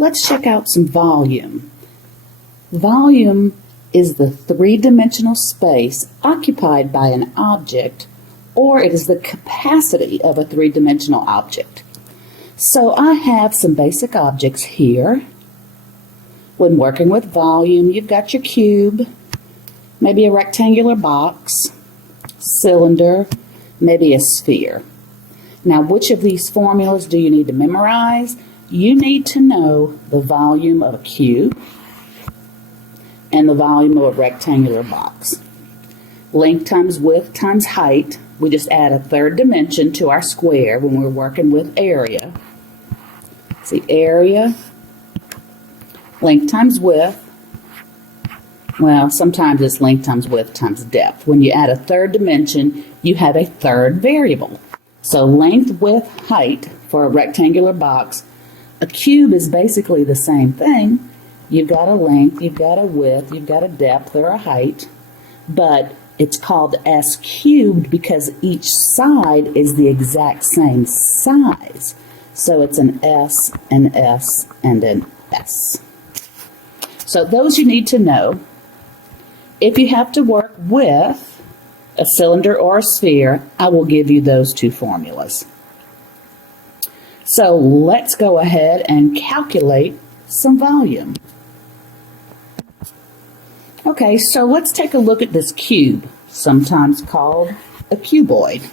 let's check out some volume. Volume is the three-dimensional space occupied by an object, or it is the capacity of a three-dimensional object. So I have some basic objects here. When working with volume, you've got your cube, maybe a rectangular box, cylinder, maybe a sphere. Now, which of these formulas do you need to memorize? You need to know the volume of a cube and the volume of a rectangular box. Length times width times height. We just add a third dimension to our square when we're working with area. See, area, length times width. Well, sometimes it's length times width times depth. When you add a third dimension, you have a third variable. So length, width, height for a rectangular box. A cube is basically the same thing. You've got a length, you've got a width, you've got a depth or a height, but it's called S cubed because each side is the exact same size. So it's an S, an S, and an S. So those you need to know. If you have to work with a cylinder or a sphere, I will give you those two formulas. So let's go ahead and calculate some volume. Okay, so let's take a look at this cube, sometimes called a cuboid.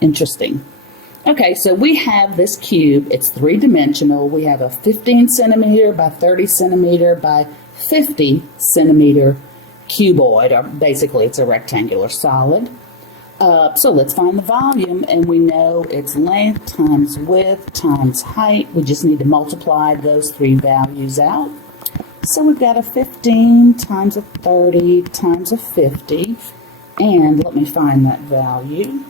Interesting. Okay, so we have this cube. It's three-dimensional. We have a 15 centimeter by 30 centimeter by 50 centimeter cuboid, or basically it's a rectangular solid. So let's find the volume, and we know it's length times width times height. We just need to multiply those three values out. So we've got a 15 times a 30 times a 50, and let me find that value.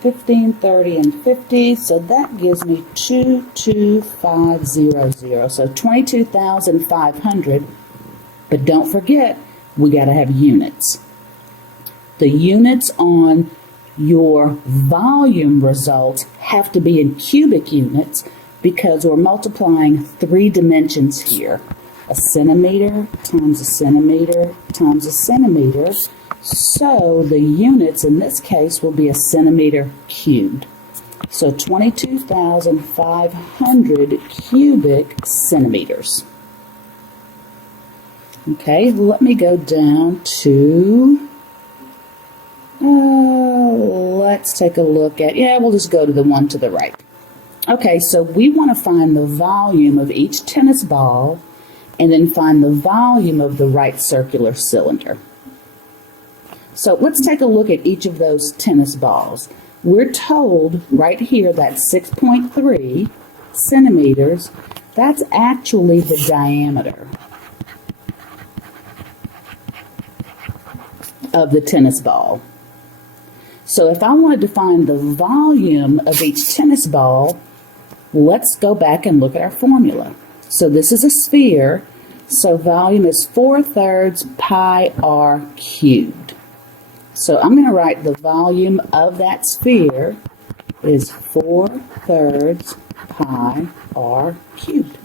15, 30, and 50, so that gives me 22500, so 22,500, but don't forget, we got to have units. The units on your volume results have to be in cubic units because we're multiplying three dimensions here. A centimeter times a centimeter times a centimeter. So the units in this case will be a centimeter cubed. So 22,500 cubic centimeters. Okay, let me go down to, let's take a look at, we'll just go to the one to the right. Okay, so we want to find the volume of each tennis ball and then find the volume of the right circular cylinder. So let's take a look at each of those tennis balls. We're told right here that 6.3 centimeters, that's actually the diameter of the tennis ball. So if I wanted to find the volume of each tennis ball, let's go back and look at our formula. So this is a sphere, so volume is 4/3 pi r cubed. So I'm going to write the volume of that sphere is 4/3 pi r cubed.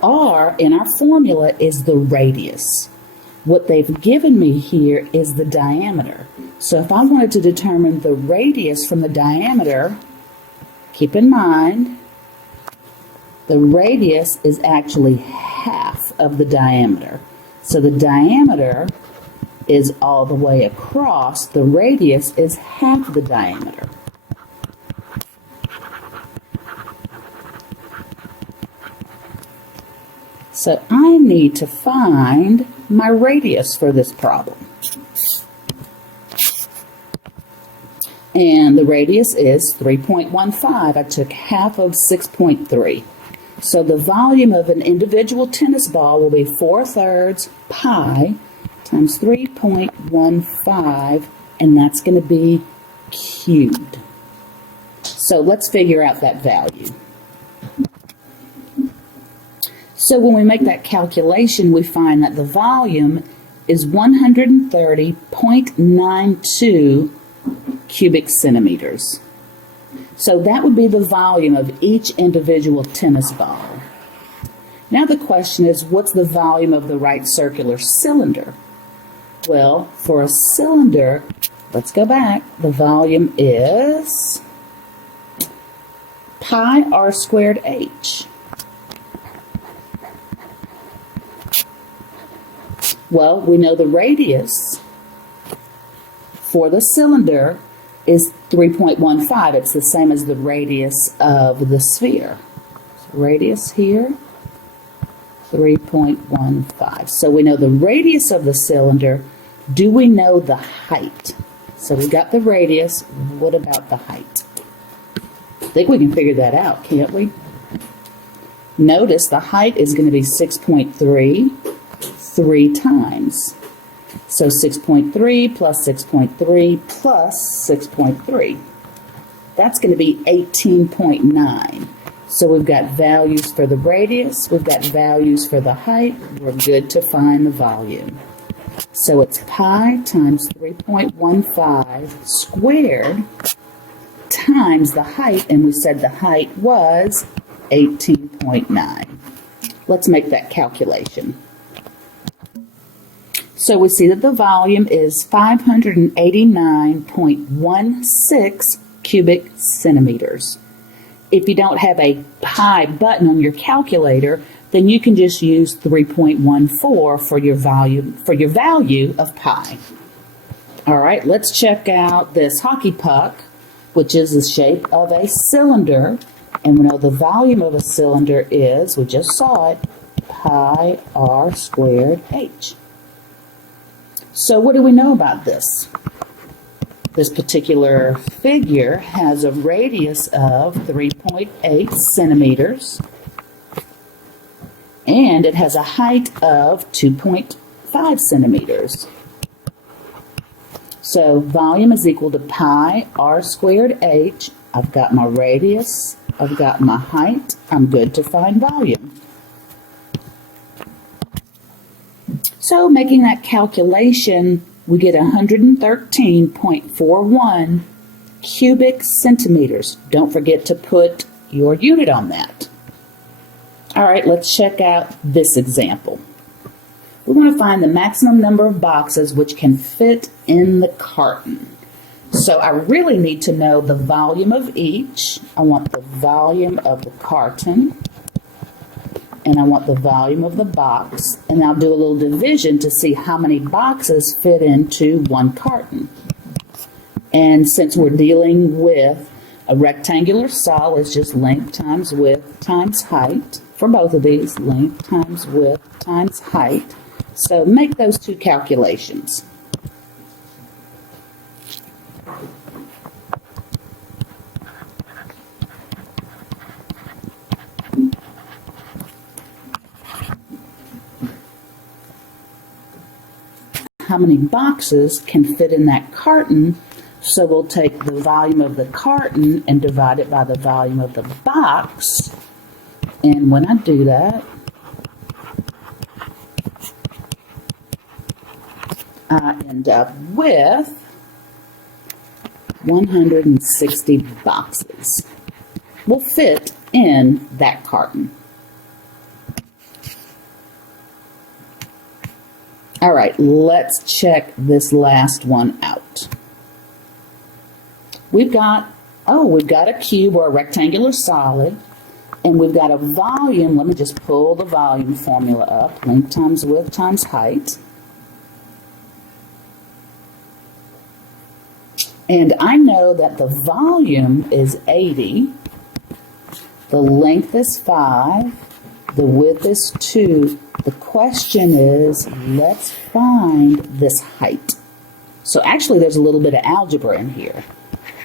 R in our formula is the radius. What they've given me here is the diameter. So if I wanted to determine the radius from the diameter, keep in mind the radius is actually half of the diameter. So the diameter is all the way across. The radius is half the diameter. So I need to find my radius for this problem. And the radius is 3.15. I took half of 6.3. So the volume of an individual tennis ball will be 4/3 pi times 3.15, and that's going to be cubed. So let's figure out that value. So when we make that calculation, we find that the volume is 130.92 cubic centimeters. So that would be the volume of each individual tennis ball. Now the question is, what's the volume of the right circular cylinder? Well, for a cylinder, let's go back. The volume is pi r squared h. Well, we know the radius for the cylinder is 3.15. It's the same as the radius of the sphere. So radius here, 3.15. So we know the radius of the cylinder. Do we know the height? So we got the radius. What about the height? I think we can figure that out, can't we? Notice the height is going to be 6.3 3 times. So 6.3 plus 6.3 plus 6.3. That's going to be 18.9. So we've got values for the radius, we've got values for the height. We're good to find the volume. So it's pi times 3.15 squared times the height, and we said the height was 18.9. Let's make that calculation. So we see that the volume is 589.16 cubic centimeters. If you don't have a pi button on your calculator, then you can just use 3.14 for your value of pi. All right, let's check out this hockey puck, which is the shape of a cylinder. And we know the volume of a cylinder is, we just saw it, pi r squared h. So what do we know about this? This particular figure has a radius of 3.8 centimeters, and it has a height of 2.5 centimeters. So volume is equal to pi r squared h. I've got my radius, I've got my height, I'm good to find volume. So making that calculation, we get 113.41 cubic centimeters. Don't forget to put your unit on that. All right, let's check out this example. We want to find the maximum number of boxes which can fit in the carton. So I really need to know the volume of each. I want the volume of the carton, and I want the volume of the box, and I'll do a little division to see how many boxes fit into one carton. And since we're dealing with a rectangular solid, it's just length times width times height. For both of these, length times width times height. So make those two calculations. How many boxes can fit in that carton? So we'll take the volume of the carton and divide it by the volume of the box. And when I do that, I end up with 160 boxes will fit in that carton. All right, let's check this last one out. We've got a cube or a rectangular solid, and we've got a volume. Let me just pull the volume formula up. Length times width times height. And I know that the volume is 80, the length is 5, the width is 2. The question is, let's find this height. So actually there's a little bit of algebra in here.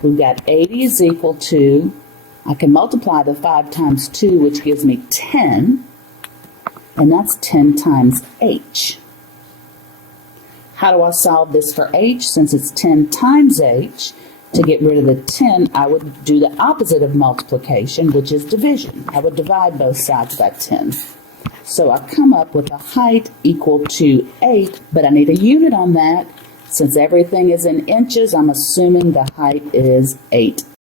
We've got 80 is equal to, I can multiply the 5 times 2, which gives me 10, and that's 10 times h. How do I solve this for h? Since it's 10 times h, to get rid of the 10, I would do the opposite of multiplication, which is division. I would divide both sides by 10. So I come up with a height equal to 8, but I need a unit on that. Since everything is in inches, I'm assuming the height is 8